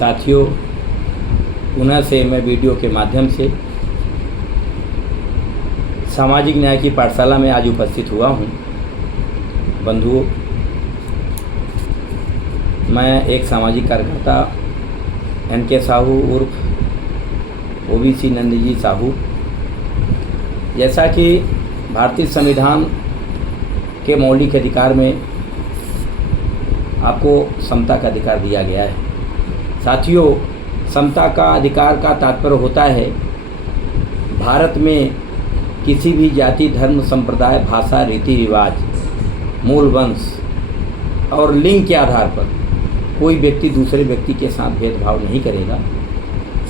साथियों, पुनः से मैं वीडियो के माध्यम से सामाजिक न्याय की पाठशाला में आज उपस्थित हुआ हूँ। बंधुओं, मैं एक सामाजिक कार्यकर्ता NK साहू उर्फ OBC नंदजी साहू। जैसा कि भारतीय संविधान के मौलिक अधिकार में आपको समता का अधिकार दिया गया है। साथियों, समता का अधिकार का तात्पर्य होता है भारत में किसी भी जाति, धर्म, संप्रदाय, भाषा, रीति रिवाज, मूल वंश और लिंग के आधार पर कोई व्यक्ति दूसरे व्यक्ति के साथ भेदभाव नहीं करेगा।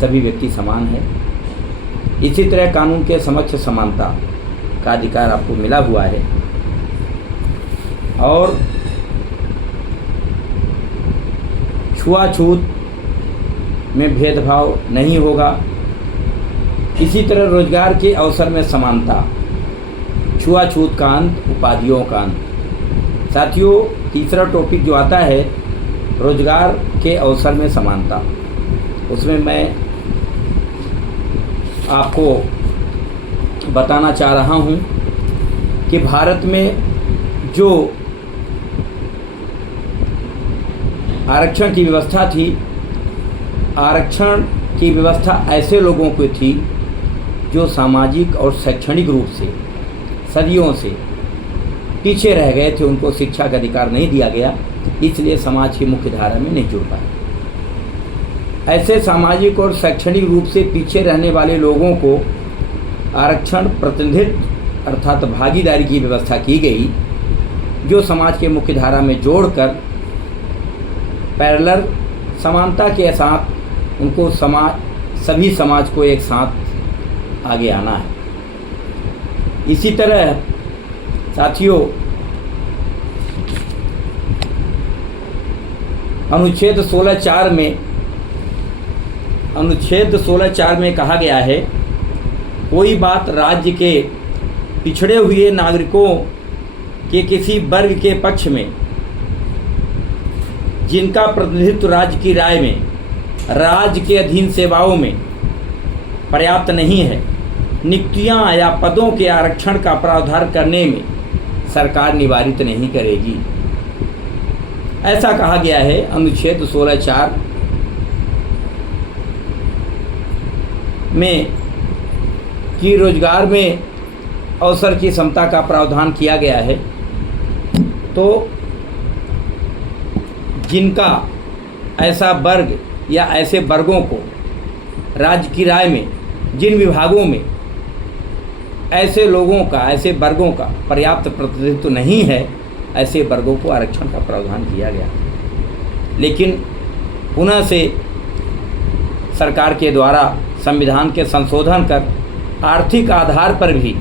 सभी व्यक्ति समान है। इसी तरह कानून के समक्ष समानता का अधिकार आपको मिला हुआ है और छुआछूत में भेदभाव नहीं होगा। इसी तरह रोजगार के अवसर में समानता, छुआछूत का अंत, उपाधियों का अंत। साथियों, तीसरा टॉपिक जो आता है रोजगार के अवसर में समानता, उसमें मैं आपको बताना चाह रहा हूं कि भारत में जो आरक्षण की व्यवस्था थी, आरक्षण की व्यवस्था ऐसे लोगों को थी जो सामाजिक और शैक्षणिक रूप से सदियों से पीछे रह गए थे। उनको शिक्षा का अधिकार नहीं दिया गया, इसलिए समाज की मुख्य धारा में नहीं जुड़ पाए। ऐसे सामाजिक और शैक्षणिक रूप से पीछे रहने वाले लोगों को आरक्षण प्रतिनिधित्व अर्थात भागीदारी की व्यवस्था की गई, जो समाज के मुख्य धारा में जोड़कर पैरेलल समानता के साथ उनको सभी समाज को एक साथ आगे आना है। इसी तरह साथियों, अनुच्छेद 16(4) में कहा गया है, कोई बात राज्य के पिछड़े हुए नागरिकों के किसी वर्ग के पक्ष में जिनका प्रतिनिधित्व राज्य की राय में राज्य के अधीन सेवाओं में पर्याप्त नहीं है, नियुक्तियां या पदों के आरक्षण का प्रावधान करने में सरकार निवारित नहीं करेगी। ऐसा कहा गया है अनुच्छेद 16(4) में कि रोजगार में अवसर की समता का प्रावधान किया गया है। तो जिनका ऐसा वर्ग या ऐसे वर्गों को राज्य की राय में जिन विभागों में ऐसे लोगों का, ऐसे वर्गों का पर्याप्त प्रतिनिधित्व नहीं है, ऐसे वर्गों को आरक्षण का प्रावधान किया गया। लेकिन पुनः से सरकार के द्वारा संविधान के संशोधन कर आर्थिक आधार पर भी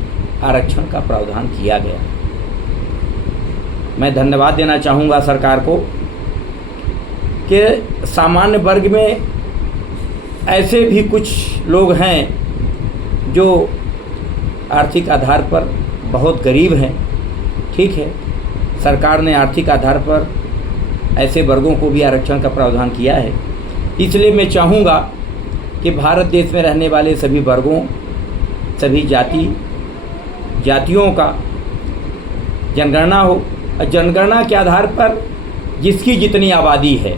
आरक्षण का प्रावधान किया गया। मैं धन्यवाद देना चाहूँगा सरकार को कि सामान्य वर्ग में ऐसे भी कुछ लोग हैं जो आर्थिक आधार पर बहुत गरीब हैं। ठीक है, सरकार ने आर्थिक आधार पर ऐसे वर्गों को भी आरक्षण का प्रावधान किया है। इसलिए मैं चाहूँगा कि भारत देश में रहने वाले सभी वर्गों, सभी जातियों का जनगणना हो और जनगणना के आधार पर जिसकी जितनी आबादी है,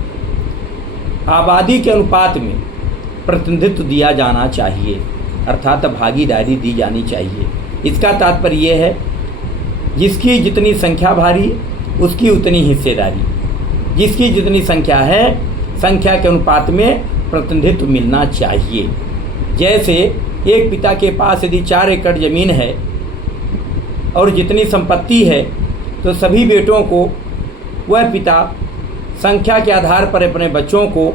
आबादी के अनुपात में प्रतिनिधित्व दिया जाना चाहिए, अर्थात भागीदारी दी जानी चाहिए। इसका तात्पर्य ये है, जिसकी जितनी संख्या भारी उसकी उतनी हिस्सेदारी, जिसकी जितनी संख्या है संख्या के अनुपात में प्रतिनिधित्व मिलना चाहिए। जैसे एक पिता के पास यदि 4 एकड़ ज़मीन है और जितनी संपत्ति है, तो सभी बेटों को वह पिता संख्या के आधार पर अपने बच्चों को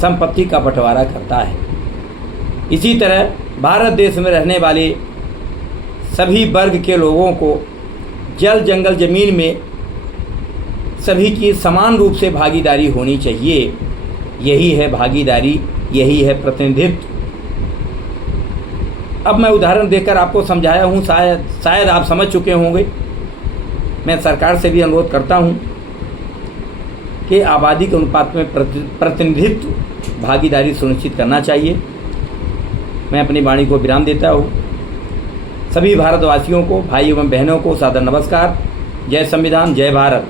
संपत्ति का बंटवारा करता है। इसी तरह भारत देश में रहने वाले सभी वर्ग के लोगों को जल, जंगल, ज़मीन में सभी की समान रूप से भागीदारी होनी चाहिए। यही है भागीदारी, यही है प्रतिनिधित्व। अब मैं उदाहरण देकर आपको समझाया हूँ, शायद आप समझ चुके होंगे। मैं सरकार से भी अनुरोध करता हूँ के आबादी के अनुपात में प्रतिनिधित्व भागीदारी सुनिश्चित करना चाहिए। मैं अपनी वाणी को विराम देता हूँ। सभी भारतवासियों को, भाई एवं बहनों को सादर नमस्कार। जय संविधान, जय भारत।